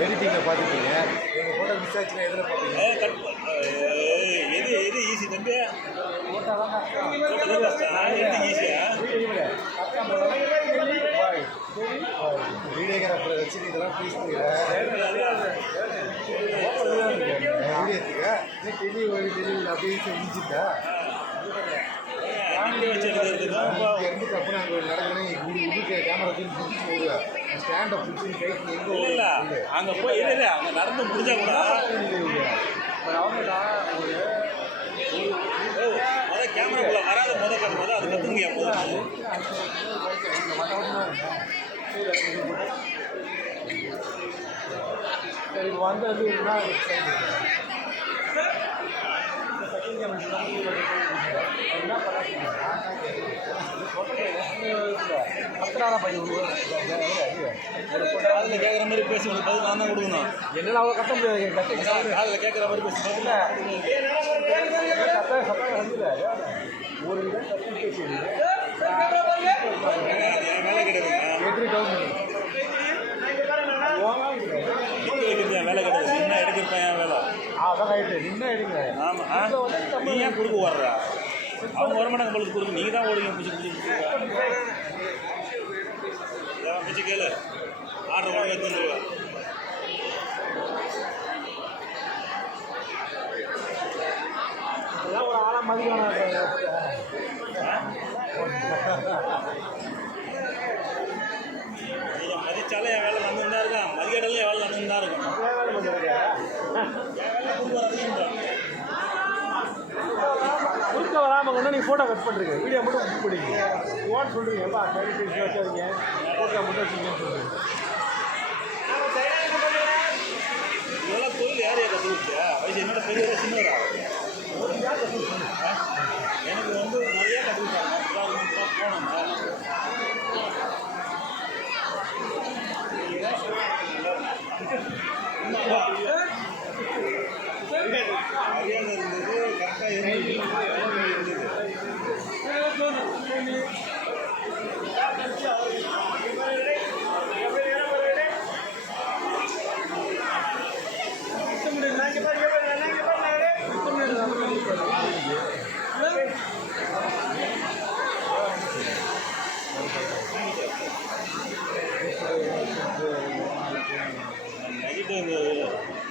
எடிட்டிங்கில் பார்த்துருக்கீங்க. எங்கள் photo miss ஆச்சுன்னா எதில் பார்ப்பீங்க? எது ஈஸி தம்பி? ஃபோட்டோ தான் ஈஸியா? வீடியோகிராஃபரை வச்சு இதெல்லாம் ப்ளீஸ் வீடியோத்துக்கு டெலிவரி அப்படியே செஞ்சுட்டா இருந்து அப்புறம் அங்கே நடக்கணும். உடுக்க கேமரா தூக்கி பிடிச்சி போடுவேன். ஸ்டாண்டை பிடிச்சி கைக்கு எங்கே இல்லை அங்கே போய் இல்லை அங்கே நடந்து முடிஞ்சா கூட அவங்க ஒரு கேமராக்குள்ள வராத கட்டும்போது அது கற்றுங்க சரி வந்தது என்ன அதில் கேட்குற மாதிரி பேசி உங்களுக்கு பதில் நான் தான் கொடுக்கணும். என்னால் அவ்வளோ கட்ட முடியாது. அதில் கேட்குற மாதிரி பேசி ஒரு சத்தம் பேசி வேலை கிடையாது. வேலை கிடையாது. என்ன எடுக்கிறப்ப என் வேலை அதான் ரைட்டு. நின்று எடுங்க. ஆமாம் நீ ஏன் கொடுக்க வர்றா? அவங்க வரமாட்டாங்க பொழுது கொடுக்கு. நீங்கள் தான் ஓடுங்க பிடிச்சி பிடிச்சி கேளு. ஆர்டர் வாங்க எடுத்துருவா. அதெல்லாம் ஒரு ஆளாக மதிக்கணும். நீங்கள் மதித்தாலும் என் வேலை நடந்துன்னு தான் இருக்கும். மதிக்கடலும் என் வேலை நடந்துன்னு தான் இருக்கும். குறுக்க வராமல் கொண்டு நீங்கள் ஃபோட்டோ கட் பண்ணுறீங்க. வீடியோ மட்டும் புக் பண்ணிங்க. ஓன்னு சொல்கிறீங்க. எப்பா சானிடைசர் வச்சுருங்க. ஃபோட்டோ மட்டும் வச்சுருங்கன்னு சொல்கிறீங்க. இதெல்லாம் தொழில் யார் யார் கற்றுக்கிட்டா? வயசு என்னோட பெரிய சின்னதா எனக்கு வந்து நிறையா கற்றுக்கிட்டாங்க. போனோங்க மரியாதை இருந்தது. கரெக்டாக இருந்தது.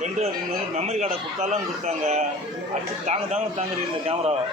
ரெண்டு மெமரி கார்டை கொடுத்தாலும் கொடுத்தாங்க. அடிச்சு தாங்க தாங்குறீங்க இந்த கேமராவை.